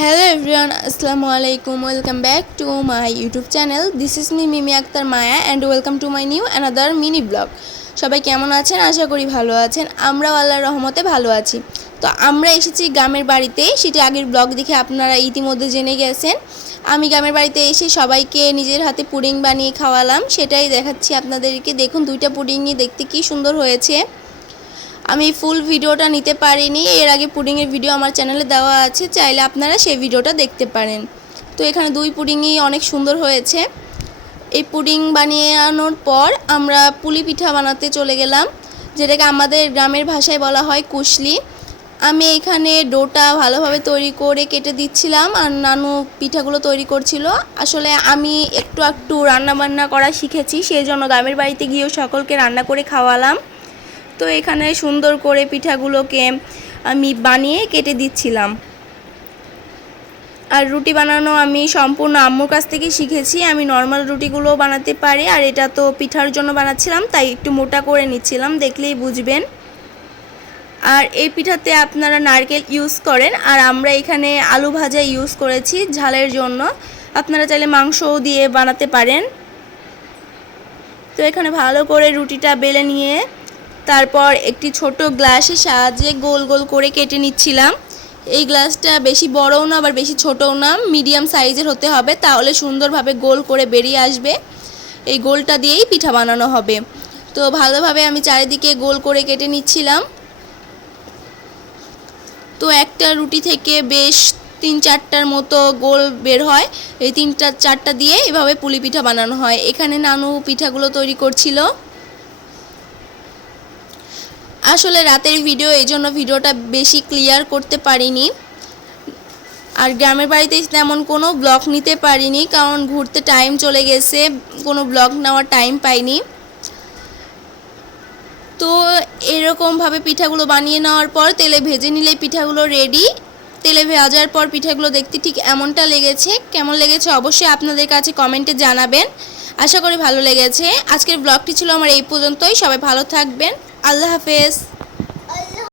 Hello everyone আসসালামু আলাইকুম welcome back to my YouTube channel this is me Mimi Akter Maya and welcome to my new another mini vlog সবাই কেমন আছেন? আশা করি ভালো আছেন। আমরাও আল্লাহর রহমতে ভালো আছি। তো আমরা এসেছি গ্রামের বাড়িতে। সেটি আগের ব্লগ দেখে আপনারা ইতিমধ্যে জেনে গেছেন। আমি গ্রামের বাড়িতে এসে সবাইকে নিজের হাতে পুডিং বানিয়ে খাওয়ালাম। সেটাই দেখাচ্ছি আপনাদেরকে। দেখুন, দুইটা পুডিংই দেখতে কি সুন্দর হয়েছে। আমি ফুল ভিডিওটা নিতে পারিনি। এর আগে পুডিংয়ের ভিডিও আমার চ্যানেলে দেওয়া আছে, চাইলে আপনারা সেই ভিডিওটা দেখতে পারেন। তো এখানে দুই পুডিংই অনেক সুন্দর হয়েছে। এই পুডিং বানিয়ে আনার পর আমরা পুলি পিঠা বানাতে চলে গেলাম, যেটাকে আমাদের গ্রামের ভাষায় বলা হয় কুশলি। আমি এখানে ডোটা ভালোভাবে তৈরি করে কেটে দিচ্ছিলাম, আর নানু পিঠাগুলো তৈরি করছিল। আসলে আমি একটু একটু রান্না বান্না করা শিখেছি, সেই জন্য গ্রামের বাড়িতে গিয়েও সকলকে রান্না করে খাওয়ালাম। তো এখানে সুন্দর করে পিঠাগুলোকে আমি বানিয়ে কেটে দিচ্ছিলাম। আর রুটি বানানো আমি সম্পূর্ণ আম্মুর কাছ থেকে শিখেছি। আমি নর্মাল রুটিগুলো বানাতে পারি আর এটা তো পিঠার জন্য বানাচ্ছিলাম, তাই একটু মোটা করে নিচ্ছিলাম, দেখলেই বুঝবেন। আর এই পিঠাতে আপনারা নারকেল ইউজ করেন আর আমরা এখানে আলু ভাজা ইউজ করেছি ঝালের জন্য। আপনারা চাইলে মাংসও দিয়ে বানাতে পারেন। তো এখানে ভালো করে রুটিটা বেলে নিয়ে তারপর একটি ছোট গ্লাসের সাহায্যে গোল গোল করে কেটে নিচ্ছিলাম। এই গ্লাসটা বেশি বড়ও না, আবার বেশি ছোটও না, মিডিয়াম সাইজের হতে হবে, তাহলে সুন্দরভাবে গোল করে বেরিয়ে আসবে। এই গোলটা দিয়েই পিঠা বানানো হবে। তো ভালোভাবে আমি চারিদিকে গোল করে কেটে নিচ্ছিলাম। তো একটা রুটি থেকে বেশ তিন চারটার মতো গোল বের হয়। এই তিনটা, চারটা দিয়ে এভাবে পুলি পিঠা বানানো হয়। এখানে নানু পিঠাগুলো তৈরি করছিল। আসলে রাতের ভিডিও এই জন্য ভিডিওটা বেশি ক্লিয়ার করতে পারিনি। আর গ্রামের বাড়িতে তেমন কোনো ব্লগ নিতে পারিনি, কারণ ঘুরতে টাইম চলে গেছে, কোনো ব্লগ নেওয়ার টাইম পাইনি। তো এরকমভাবে পিঠাগুলো বানিয়ে নেওয়ার পর, তেলে ভেজে নিলে পিঠাগুলো রেডি তেলে ভাজার পর পিঠাগুলো দেখতে ঠিক এমনটা লেগেছে, কেমন লেগেছে অবশ্যই আপনাদের কাছে কমেন্টে জানাবেন। আশা করি ভালো লেগেছে। আজকের ব্লগটি ছিল আমার এই পর্যন্তই। সবাই ভালো থাকবেন। আল্লাহ হাফেজ।